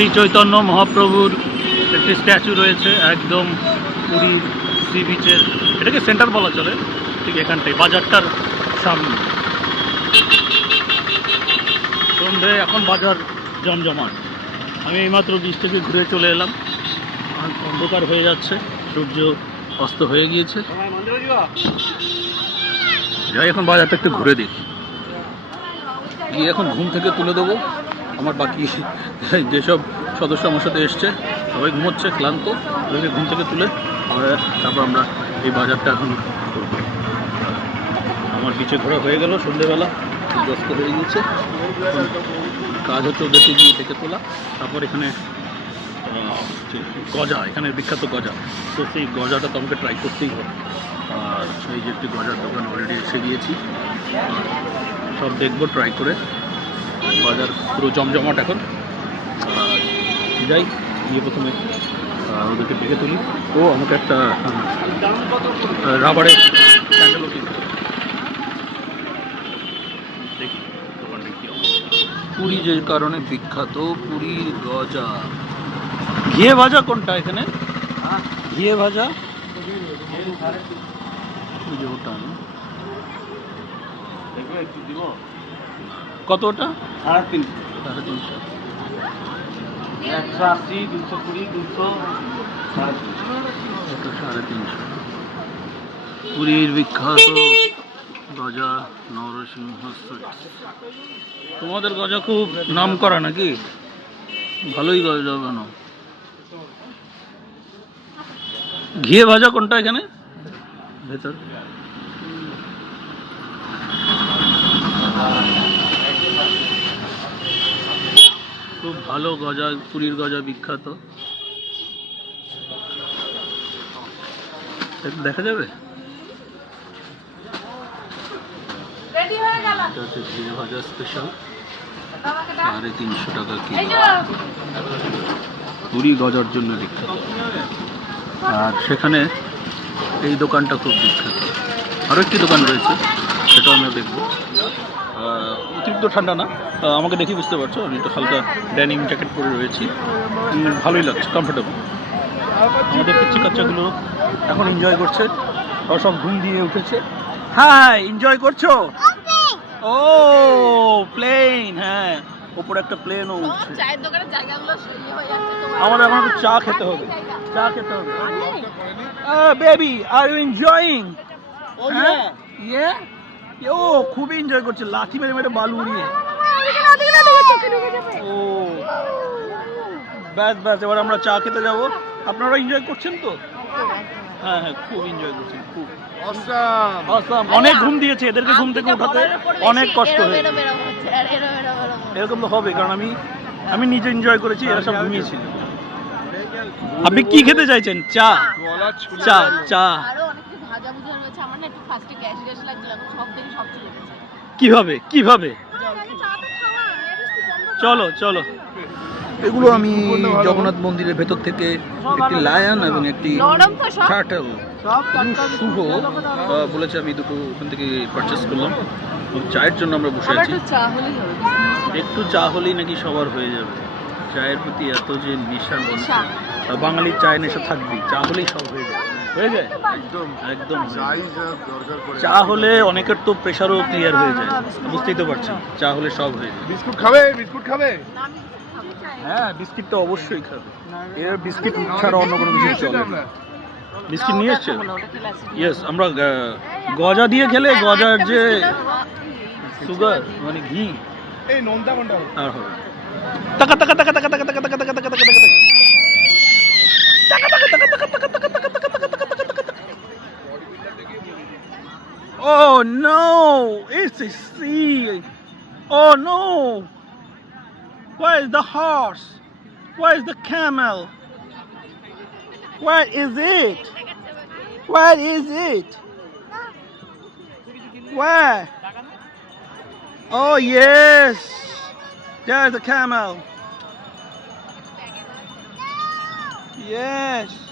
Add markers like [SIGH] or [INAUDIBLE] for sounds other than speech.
শ্রী চৈতন্য মহাপ্রভুর একটি স্ট্যাচু রয়েছে, একদম পুরীর সি বিচের এটাকে সেন্টার বলা চলে, ঠিক এখানটায় বাজারটার সামনে। সন্ধে, এখন বাজার জমজমাট। আমি এইমাত্র বিচ থেকে ঘুরে চলে এলাম। অন্ধকার হয়ে যাচ্ছে, সূর্য অস্ত হয়ে গিয়েছে। যাই এখন বাজারটা একটু ঘুরে দেখি। গিয়ে এখন ঘুম থেকে তুলে দেবো। আমার বাকি [LAUGHS] যেসব সদস্য আমার সাথে এসছে, সবাই ঘুমোচ্ছে, ক্লান্ত। ওদেরকে ঘুম থেকে তুলে তারপর আমরা এই বাজারটা এখন আমার পিছিয়ে ঘোরা হয়ে গেল সন্ধেবেলা ব্যস্ত হয়ে এখন কাজ হচ্ছে ওদেরকে গিয়ে থেকে তোলা। তারপর এখানে গজা, এখানে বিখ্যাত গজা। তো সেই গজাটা তো আমাকে ট্রাই করতেই হবে। আর এই যে একটি গজার দোকান অলরেডি এসে গিয়েছি। সব দেখব ট্রাই করে। বাজার পুরো জমজমাট এখন। যাই, গিয়ে প্রথমে ওদেরকে ডেকে তুলি। ও, আমাকে একটা রাবারের স্যান্ডেলও পুরী যে কারণে বিখ্যাত পুরীর গজা। ঘিয়ে ভাজা কোনটা এখানে? ঘিয়ে ভাজা? ওই যে ওটা। না? কত ওটা? সাড়ে তিনশো। সাড়ে তিনশো। একশো আশি দুশো কুড়ি দুশো সাড়ে তিনশো। সাড়ে তিনশো। পুরীর বিখ্যাত গজা নরসিংহ তোমাদের গজা খুব নাম করা নাকি? ভালোই গজা বানো ঘিয়ে ভাজা কোনটা এখানে? ভেতর খুব ভালো গজা পুরীর গজা বিখ্যাত। দেখা যাবে? এটা হচ্ছে ঘিয়ে ভাজা স্পেশাল সাড়ে তিনশো টাকা কিলো। পুরী গজার জন্য বিখ্যাত। আর সেখানে এই দোকানটা খুব বিখ্যাত। আরও একটি দোকান রয়েছে। সেটাও আমরা দেখব। অতিরিক্ত ঠান্ডা না। আমাকে দেখি বুঝতে পারছ আমি একটু হালকা ড্যানিম জ্যাকেট পরে রয়েছি। ভালোই লাগছে কমফোর্টেবল আমাদের পিচ্ছি কাচ্চাগুলো এখন এনজয় করছে। ওরা সব ঘুম দিয়ে উঠেছে। হ্যাঁ এনজয় করছ? ও প্লেন হ্যাঁ। ওপরে একটা প্লেনও উঠছে। চায়ের দোকানের জায়গাগুলো হয়ে আমার এখন একটু চা খেতে হবে। চা খেতে হবে। বেবি আর ইউ এনজয়িং হ্যাঁ? ইয়ে ও খুবই এনজয় করছে। লাথি মেরে মেরে বালু উড়িয়ে। ও। ব্যাস ব্যাস এবার আমরা চা খেতে যাব। আপনারা এনজয় করছেন তো? হ্যাঁ হ্যাঁ খুব এনজয় করছেন খুব। অনেক ঘুম দিয়েছে এদেরকে ঘুম থেকে উঠাতে। অনেক কষ্ট হয়েছে। এরকম তো হবে কারণ আমি আমি নিজে এনজয় করেছি এরা সব ঘুমিয়েছিল। আপনি কি খেতে চাইছেন? চা? চা চা। কীভাবে? কীভাবে? চলো চলো। এগুলো আমি জগন্নাথ মন্দিরের ভেতর থেকে একটি লায়ন এবং একটি টার্টল শুভ। বলেছে আমি দুটো ওখান থেকে পারচেস করলাম। এবং চায়ের জন্য আমরা বসে আছি। একটু চা হলেই নাকি সবার হয়ে যাবে। চায়ের প্রতি এত যে নেশা। বাঙালির চায়ের নেশা থাকবেই। চা হলেই সব হয়ে যায় চা হলে অনেকের তো প্রেশারও ক্লিয়ার হয়ে যায়। বুঝতেই তো পারছি। চা হলে সব হয়ে যায়। বিস্কুট খাবে? বিস্কুট খাবে? হ্যাঁ বিস্কিট তো অবশ্যই খাবে। এর বিস্কিট ছাড়া অন্য কোনো কিছু চলে বিস্কিট নিয়ে এসছে? ইয়েস আমরা গজা দিয়ে খেলে গজার যে সুগার মানে ঘি। এই নোনতা কোনটা আর হবে টাকা টাকা টাকা টাকা টাকা টাকা টাকা Oh no! It's a sea! Oh no! Where is the horse? Where is the camel? Where is it? Where is it? Where? Oh yes! There's the camel. Yes.